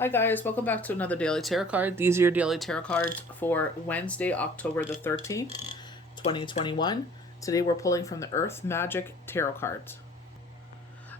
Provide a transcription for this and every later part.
Hi guys, welcome back to another daily tarot card. These are your daily tarot cards for Wednesday, October the 13th, 2021. Today we're pulling from the Earth Magic Tarot cards.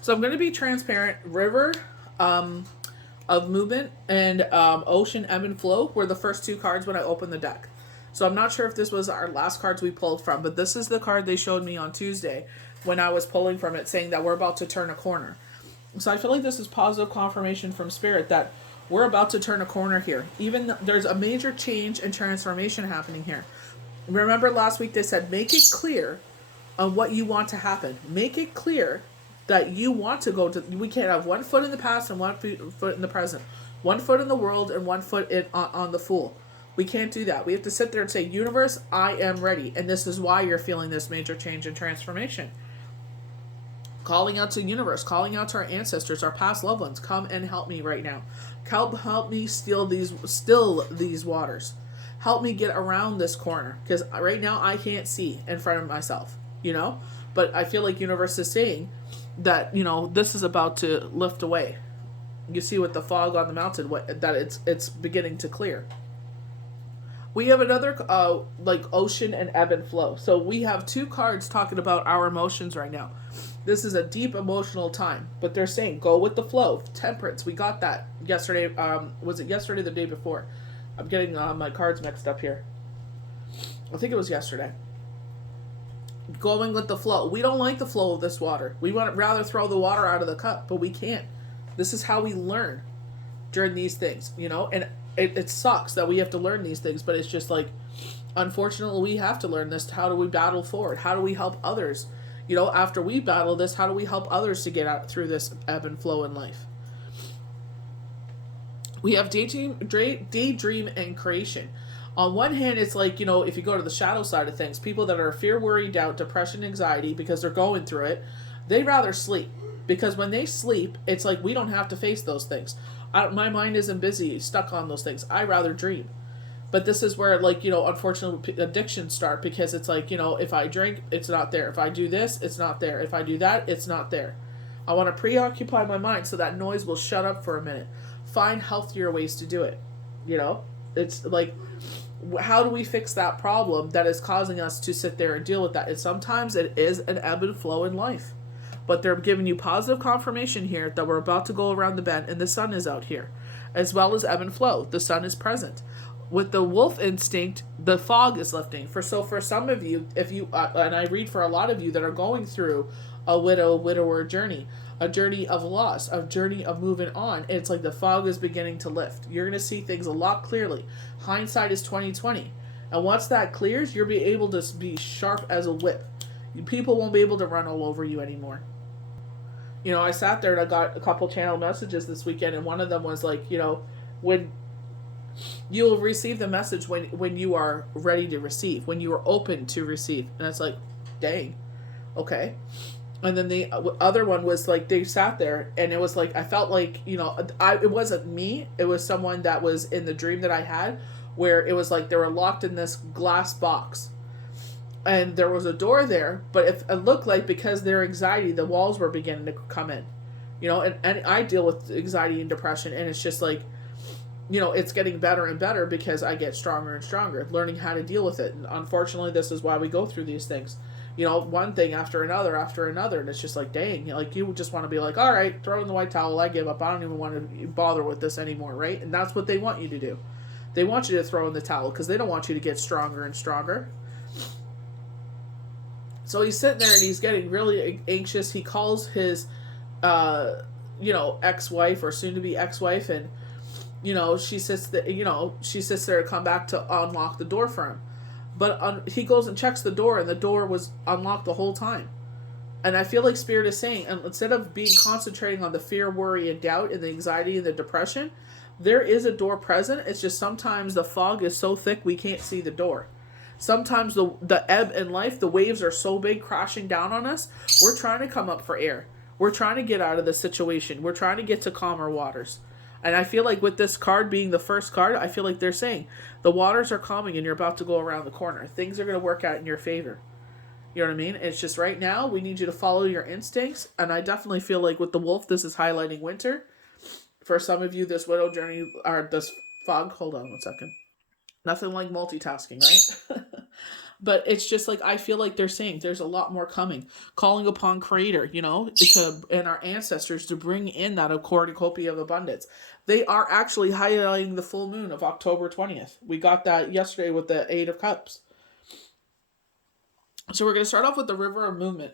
So I'm going to be transparent. River of Movement and Ocean Ebb and Flow were the first two cards when I opened the deck. So I'm not sure if this was our last cards we pulled from, but this is the card they showed me on Tuesday when I was pulling from it, saying that we're about to turn a corner. So I feel like this is positive confirmation from Spirit that we're about to turn a corner here. Even there's a major change and transformation happening here. Remember last week they said, make it clear on what you want to happen. Make it clear that you want to go to, we can't have one foot in the past and one foot in the present. One foot in the world and one foot on the Fool. We can't do that. We have to sit there and say, universe, I am ready. And this is why you're feeling this major change and transformation. Calling out to the universe, calling out to our ancestors, our past loved ones, come and help me right now. Help me still these waters. Help me get around this corner, because right now I can't see in front of myself, But I feel like universe is saying that, this is about to lift away. You see with the fog on the mountain, that it's beginning to clear. We have another ocean and ebb and flow. So we have two cards talking about our emotions right now. This is a deep emotional time, but they're saying go with the flow. Temperance, we got that yesterday. Was it yesterday or the day before? I'm getting my cards mixed up here. I think it was yesterday. Going with the flow. We don't like the flow of this water. We want to rather throw the water out of the cup, but we can't. This is how we learn during these things, and it sucks that we have to learn these things, but it's just like, unfortunately, we have to learn this. How do we battle forward? How do we help others? After we battle this, how do we help others to get out through this ebb and flow in life? We have daydream and creation. On one hand, it's like, if you go to the shadow side of things, people that are fear, worry, doubt, depression, anxiety, because they're going through it, they'd rather sleep. Because when they sleep, it's like we don't have to face those things. My mind isn't busy, stuck on those things. I rather dream. But this is where, unfortunately, addictions start, because it's like, if I drink, it's not there. If I do this, it's not there. If I do that, it's not there. I want to preoccupy my mind so that noise will shut up for a minute. Find healthier ways to do it. It's like, how do we fix that problem that is causing us to sit there and deal with that? And sometimes it is an ebb and flow in life. But they're giving you positive confirmation here that we're about to go around the bend and the sun is out here. As well as ebb and flow. The sun is present. With the wolf instinct, the fog is lifting. For some of you, if you and I read for a lot of you that are going through a widower journey, a journey of loss, a journey of moving on, it's like the fog is beginning to lift. You're going to see things a lot clearly. Hindsight is 20/20, and once that clears, you'll be able to be sharp as a whip. People won't be able to run all over you anymore. I sat there and I got a couple channel messages this weekend, and one of them was like, when you will receive the message when you are ready to receive, when you are open to receive. And it's like, dang, okay. And then the other one was like, they sat there and it was like, I felt like, it wasn't me. It was someone that was in the dream that I had, where it was like they were locked in this glass box. And there was a door there, but it looked like, because their anxiety, the walls were beginning to come in. And I deal with anxiety and depression, and it's just like, it's getting better and better because I get stronger and stronger, learning how to deal with it. And unfortunately, this is why we go through these things. One thing after another, and it's just like, dang, you just want to be like, all right, throw in the white towel, I give up, I don't even want to bother with this anymore, right? And that's what they want you to do. They want you to throw in the towel because they don't want you to get stronger and stronger. So he's sitting there and he's getting really anxious. He calls his, ex-wife or soon-to-be ex-wife, and she sits there to come back to unlock the door for him. But he goes and checks the door, and the door was unlocked the whole time. And I feel like Spirit is saying, and instead of concentrating on the fear, worry, and doubt, and the anxiety and the depression, there is a door present. It's just sometimes the fog is so thick we can't see the door. Sometimes the ebb in life, the waves are so big crashing down on us, we're trying to come up for air. We're trying to get out of the situation. We're trying to get to calmer waters. And I feel like with this card being the first card, I feel like they're saying the waters are calming and you're about to go around the corner. Things are going to work out in your favor. You know what I mean? It's just right now, we need you to follow your instincts. And I definitely feel like with the wolf, this is highlighting winter. for some of you, this widow journey or this fog. Hold on 1 second. Nothing like multitasking, right? But it's just like I feel like they're saying there's a lot more coming, calling upon Creator, to and our ancestors to bring in that cornucopia of abundance. They are actually highlighting the full moon of October 20th. We got that yesterday with the Eight of Cups. So we're going to start off with the River of Movement.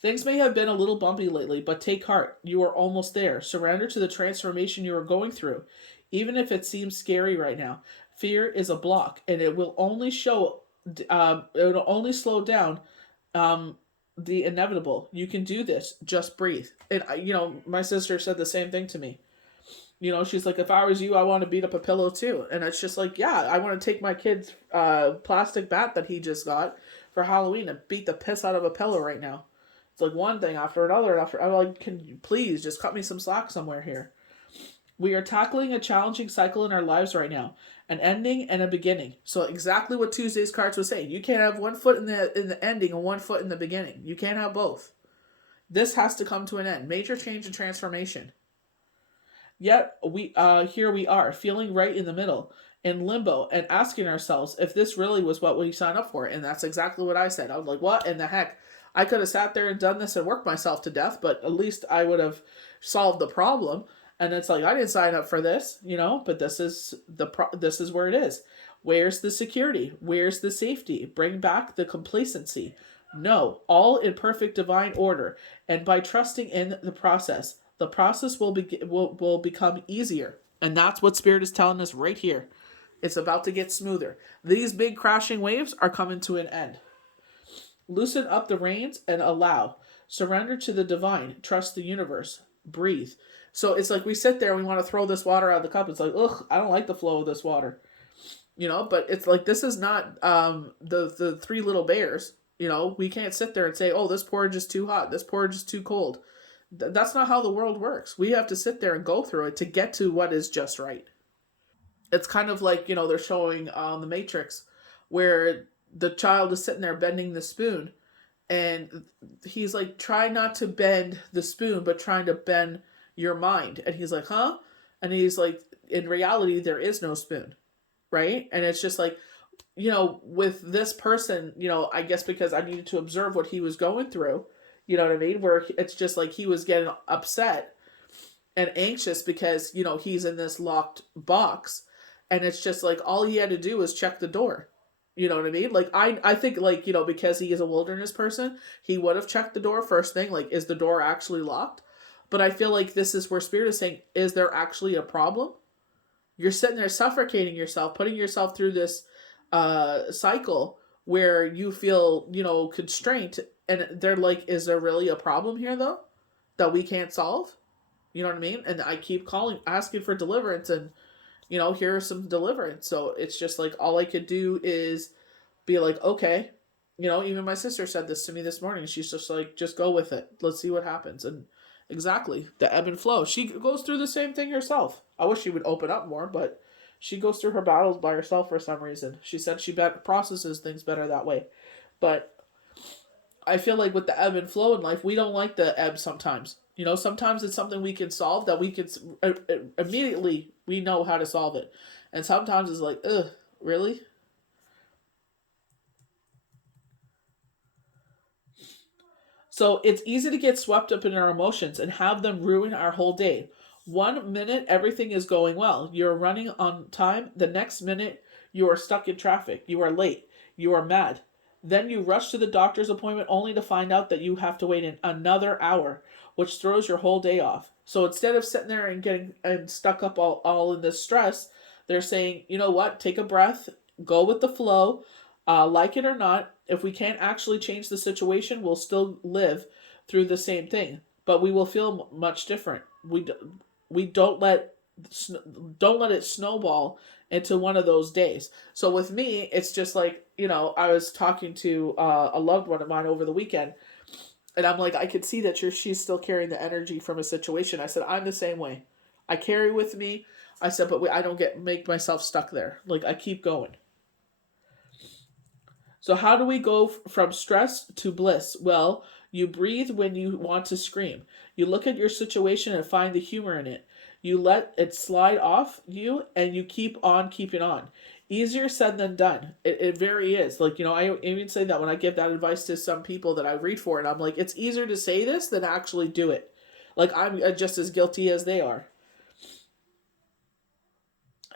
Things may have been a little bumpy lately, but take heart. You are almost there. Surrender to the transformation you are going through, even if it seems scary right now. Fear is a block, and it will only it'll only slow down the inevitable. You can do this. Just breathe. And my sister said the same thing to me. She's like, if I was you, I want to beat up a pillow too. And it's just like, yeah, I want to take my kid's plastic bat that he just got for Halloween and beat the piss out of a pillow right now. It's like one thing after another. I'm like, can you please just cut me some slack somewhere here? We are tackling a challenging cycle in our lives right now, an ending and a beginning. So exactly what Tuesday's cards was saying. You can't have one foot in the ending and one foot in the beginning. You can't have both. This has to come to an end. Major change and transformation. Yet here we are, feeling right in the middle, in limbo, and asking ourselves if this really was what we signed up for. And that's exactly what I said. I was like, what in the heck? I could have sat there and done this and worked myself to death, but at least I would have solved the problem. And it's like, I didn't sign up for this, but this is this is where it is. Where's the security? Where's the safety? Bring back the complacency. No, all in perfect divine order. And by trusting in the process will become easier. And that's what Spirit is telling us right here. It's about to get smoother. These big crashing waves are coming to an end. Loosen up the reins and allow. Surrender to the divine. Trust the universe. Breathe. So it's like we sit there and we want to throw this water out of the cup. It's like, ugh, I don't like the flow of this water. But it's like, this is not the Three Little Bears. We can't sit there and say, oh, this porridge is too hot. This porridge is too cold. That's not how the world works. We have to sit there and go through it to get to what is just right. It's kind of like, they're showing The Matrix where the child is sitting there bending the spoon and he's like, try not to bend the spoon, but trying to bend your mind. And he's like, huh? And he's like, in reality, there is no spoon. Right? And it's just like, with this person, I guess because I needed to observe what he was going through, you know what I mean? Where it's just like he was getting upset and anxious because, he's in this locked box. And it's just like all he had to do was check the door. You know what I mean? Like, I think, like, because he is a wilderness person, he would have checked the door first thing. Like, is the door actually locked? But I feel like this is where Spirit is saying, is there actually a problem? You're sitting there suffocating yourself, putting yourself through this cycle where you feel, constraint. And they're like, is there really a problem here, though, that we can't solve? You know what I mean? And I keep asking for deliverance, and, here's some deliverance. So it's just like, all I could do is be like, okay. Even my sister said this to me this morning. She's just like, just go with it. Let's see what happens. And exactly, the ebb and flow. She goes through the same thing herself. I wish she would open up more, but she goes through her battles by herself for some reason. She said she processes things better that way. But I feel like with the ebb and flow in life, we don't like the ebb sometimes. Sometimes it's something we can solve that we can immediately, we know how to solve it. And sometimes it's like, ugh, really? So it's easy to get swept up in our emotions and have them ruin our whole day. 1 minute, everything is going well. You're running on time. The next minute, you are stuck in traffic. You are late. You are mad. Then you rush to the doctor's appointment only to find out that you have to wait another hour, which throws your whole day off. So instead of sitting there and getting stuck up all in this stress, they're saying, you know what, take a breath, go with the flow, like it or not. If we can't actually change the situation, we'll still live through the same thing, but we will feel much different. We don't let it snowball into one of those days. So with me, it's just like, I was talking to a loved one of mine over the weekend, and I'm like, I could see that she's still carrying the energy from a situation. I said, I'm the same way. I carry with me. I said, but I don't make myself stuck there. Like, I keep going. So how do we go from stress to bliss? Well, you breathe when you want to scream. You look at your situation and find the humor in it. You let it slide off you and you keep on keeping on. Easier said than done. It very is. Like, I even say that when I give that advice to some people that I read for, and I'm like, it's easier to say this than actually do it. Like, I'm just as guilty as they are.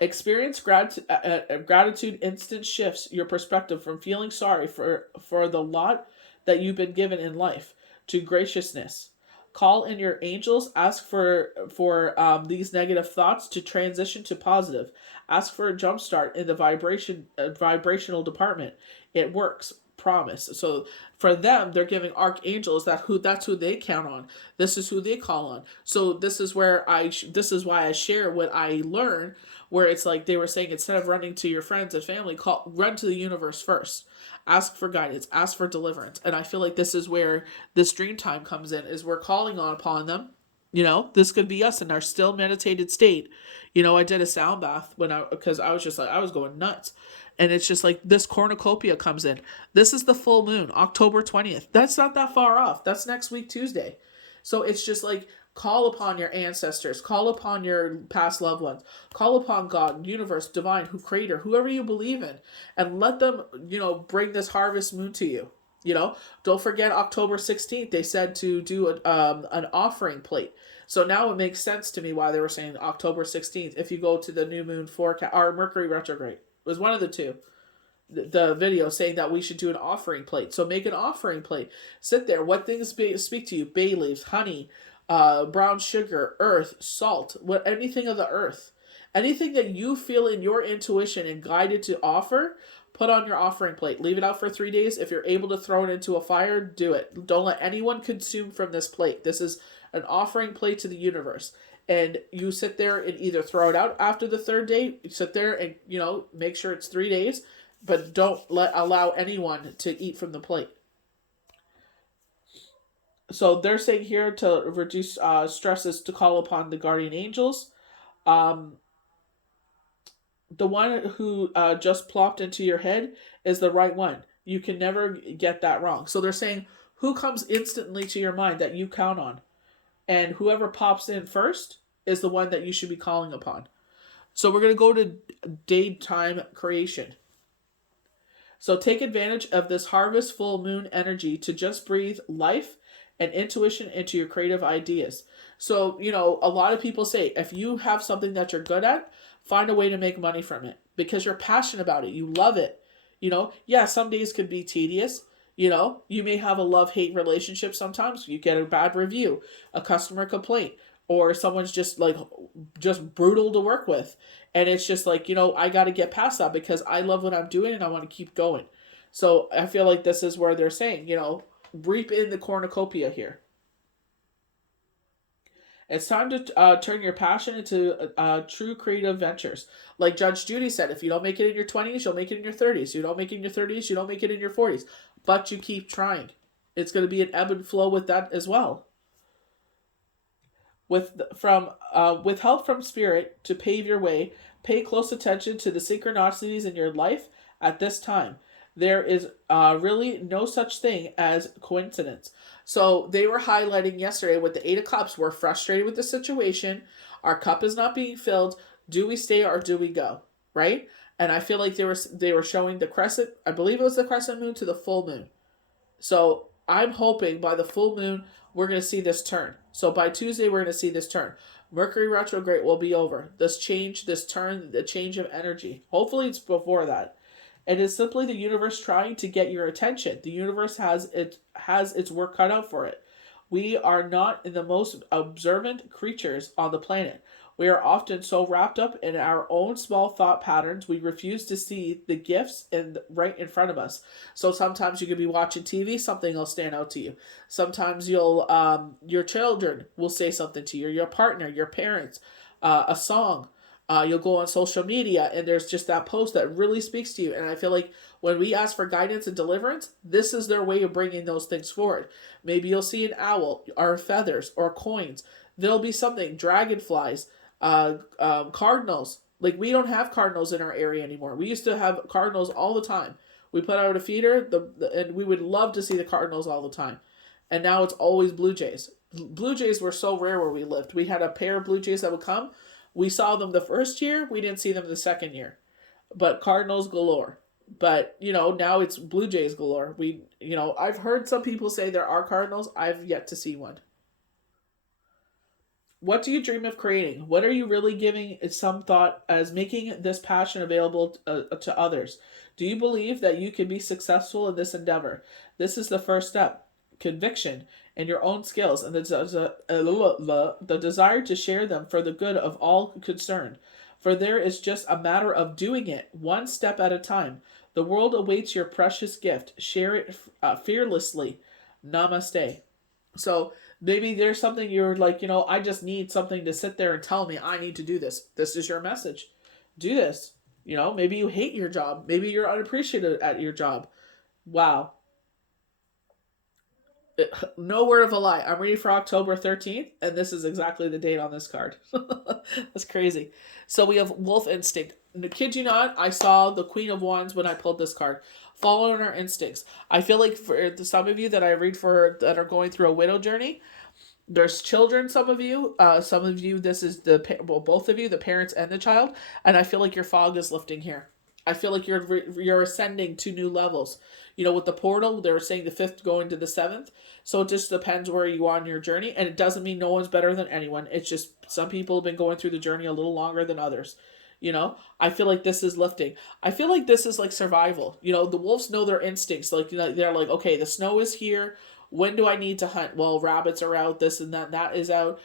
Experience gratitude instant shifts your perspective from feeling sorry for the lot that you've been given in life to graciousness. Call in your angels. Ask for these negative thoughts to transition to positive. Ask for a jump start in the vibrational department. It works. Promise. So for them, they're giving archangels that's who they count on. This is who they call on. So this is why I share what I learn, where it's like they were saying, instead of running to your friends and family, run to the universe first. Ask for guidance, ask for deliverance. And I feel like this is where this dream time comes in, is we're calling upon them. This could be us in our still meditated state. I did a sound bath because I was just like, I was going nuts. And it's just like this cornucopia comes in. This is the full moon, October 20th. That's not that far off. That's next week, Tuesday. So it's just like, call upon your ancestors, call upon your past loved ones, call upon God, universe, divine, creator, whoever you believe in, and let them, bring this harvest moon to you. Don't forget October 16th, they said to do an offering plate. So now it makes sense to me why they were saying October 16th. If you go to the new moon forecast, or Mercury retrograde, it was one of the two. The video saying that we should do an offering plate. So make an offering plate. Sit there. What things speak to you? Bay leaves, honey, brown sugar, earth, salt, anything of the earth. Anything that you feel in your intuition and guided to offer, put on your offering plate. Leave it out for 3 days. If you're able to throw it into a fire, do it. Don't let anyone consume from this plate. This is an offering plate to the universe. And you sit there and either throw it out after the third day, you sit there and, make sure it's 3 days, but don't allow anyone to eat from the plate. So they're saying here to reduce stresses, to call upon the guardian angels. The one who just plopped into your head is the right one. You can never get that wrong. So they're saying, who comes instantly to your mind that you count on? And whoever pops in first is the one that you should be calling upon. So we're going to go to daytime creation. So take advantage of this harvest full moon energy to just breathe life and intuition into your creative ideas. So, a lot of people say, if you have something that you're good at, find a way to make money from it because you're passionate about it. You love it. Yeah, some days could be tedious. You may have a love-hate relationship sometimes. You get a bad review, a customer complaint, or someone's just brutal to work with. And it's just like, I got to get past that because I love what I'm doing and I want to keep going. So I feel like this is where they're saying, reap in the cornucopia here. It's time to turn your passion into true creative ventures. Like Judge Judy said, if you don't make it in your 20s, you'll make it in your 30s. You don't make it in your 30s, you don't make it in your 40s. But you keep trying. It's going to be an ebb and flow with that as well. With help from spirit to pave your way, pay close attention to the synchronicities in your life at this time. There is really no such thing as coincidence. So they were highlighting yesterday with the Eight of Cups. We're frustrated with the situation. Our cup is not being filled. Do we stay or do we go? Right? And I feel like they were showing the crescent. I believe it was the crescent moon to the full moon. So I'm hoping by the full moon we're going to see this turn. So by Tuesday we're going to see this turn. Mercury retrograde will be over. This change, this turn, the change of energy. Hopefully it's before that. It is simply the universe trying to get your attention. The universe has its work cut out for it. We are not the most observant creatures on the planet. We are often so wrapped up in our own small thought patterns, we refuse to see the gifts right in front of us. So sometimes you could be watching TV, something will stand out to you. Sometimes your children will say something to you, your partner, your parents, a song. You'll go on social media and there's just that post that really speaks to you. And I feel like when we ask for guidance and deliverance, this is their way of bringing those things forward. Maybe you'll see an owl or feathers or coins. There'll be something, dragonflies, cardinals. Like we don't have cardinals in our area anymore. We used to have cardinals all the time. We put out a feeder and we would love to see the cardinals all the time. And now it's always blue jays. Blue jays were so rare where we lived. We had a pair of blue jays that would come. We saw them the first year. We didn't see them the second year. But cardinals galore. But now it's blue jays galore. I've heard some people say there are cardinals. I've yet to see one. What do you dream of creating? What are you really giving it some thought as making this passion available to others? Do you believe that you can be successful in this endeavor? This is the first step. Conviction and your own skills and the desire to share them for the good of all concerned. For there is just a matter of doing it one step at a time. The world awaits your precious gift. Share it fearlessly. Namaste. So maybe there's something you're like, I just need something to sit there and tell me I need to do this. This is your message. Do this. Maybe you hate your job. Maybe you're unappreciative at your job. Wow. No word of a lie. I'm reading for October 13th, and this is exactly the date on this card. That's crazy. So we have Wolf Instinct. And to kid you not, I saw the Queen of Wands when I pulled this card. Following our instincts. I feel like for some of you that I read for that are going through a widow journey, there's children. Some of you, this is both of you, the parents and the child, and I feel like your fog is lifting here. I feel like you're ascending to new levels. With the portal, they were saying the 5th going to the 7th. So it just depends where you are on your journey. And it doesn't mean no one's better than anyone. It's just some people have been going through the journey a little longer than others. I feel like this is lifting. I feel like this is like survival. The wolves know their instincts. Like, they're like, okay, the snow is here. When do I need to hunt? Well, rabbits are out, this and that is out.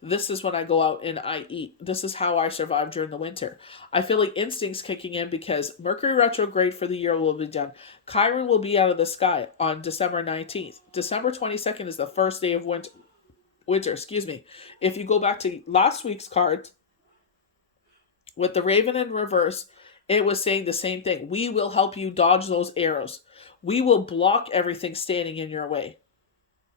This is when I go out and I eat. This is how I survive during the winter. I feel like instincts kicking in because Mercury retrograde for the year will be done. Chiron will be out of the sky on December 19th. December 22nd is the first day of winter, excuse me. If you go back to last week's cards, with the Raven in reverse, it was saying the same thing. We will help you dodge those arrows. We will block everything standing in your way.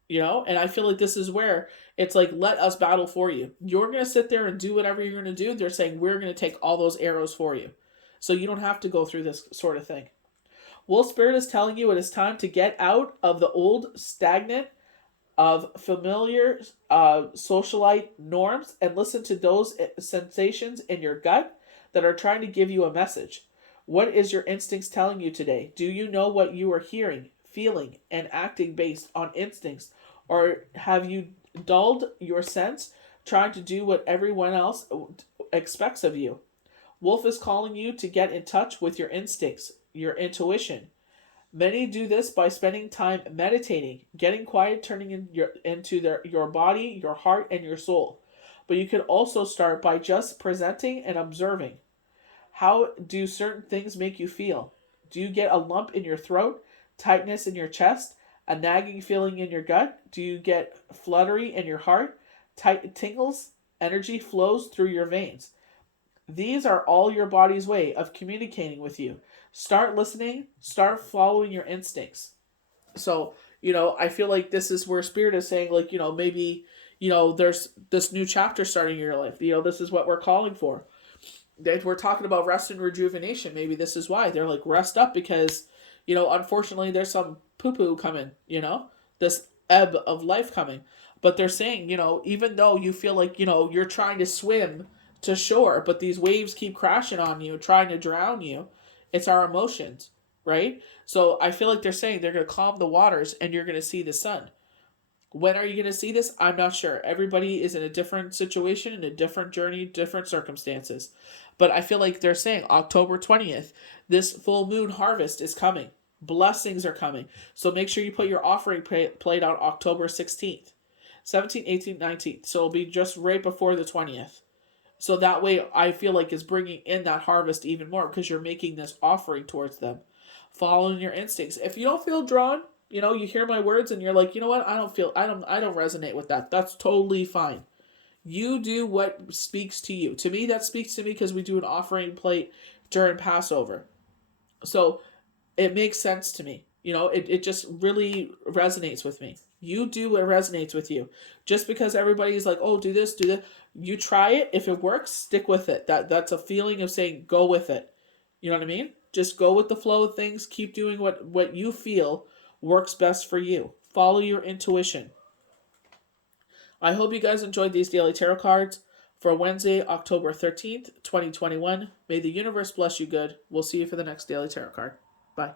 And I feel like this is where it's like, let us battle for you. You're going to sit there and do whatever you're going to do. They're saying, we're going to take all those arrows for you. So you don't have to go through this sort of thing. Wolf Spirit is telling you it is time to get out of the old stagnant of familiar socialite norms and listen to those sensations in your gut that are trying to give you a message. What is your instincts telling you today? Do you know what you are hearing, feeling, and acting based on instincts? Or have you dulled your sense trying to do what everyone else expects of you? Wolf is calling you to get in touch with your instincts, your intuition. Many do this by spending time meditating, getting quiet, turning into your body, your heart, and your soul. But you can also start by just presenting and observing. How do certain things make you feel? Do you get a lump in your throat, tightness in your chest, a nagging feeling in your gut? Do you get fluttery in your heart, tight tingles? Energy flows through your veins. These are all your body's way of communicating with you. Start listening, start following your instincts. So, I feel like this is where Spirit is saying, like, maybe, there's this new chapter starting in your life. This is what we're calling for. We're talking about rest and rejuvenation. Maybe this is why they're like, rest up because, unfortunately there's some poo-poo coming, this ebb of life coming. But they're saying, even though you feel like, you're trying to swim to shore, but these waves keep crashing on you, trying to drown you, it's our emotions, right? So I feel like they're saying they're going to calm the waters and you're going to see the sun. When are you going to see this? I'm not sure. Everybody is in a different situation, in a different journey, different circumstances. But I feel like they're saying October 20th, this full moon harvest is coming. Blessings are coming. So make sure you put your offering plate out October 16th, 17th, 18th, 19th. So it'll be just right before the 20th. So that way I feel like it's bringing in that harvest even more because you're making this offering towards them. Following your instincts. If you don't feel drawn, you hear my words and you're like, you know what? I don't resonate with that. That's totally fine. You do what speaks to you. To me, that speaks to me because we do an offering plate during Passover. So it makes sense to me. It just really resonates with me. You do what resonates with you. Just because everybody's like, oh, do this, do that. You try it. If it works, stick with it. That's a feeling of saying, go with it. You know what I mean? Just go with the flow of things. Keep doing what you feel works best for you. Follow your intuition. I hope you guys enjoyed these daily tarot cards for Wednesday, October 13th, 2021. May the universe bless you good. We'll see you for the next daily tarot card. Bye.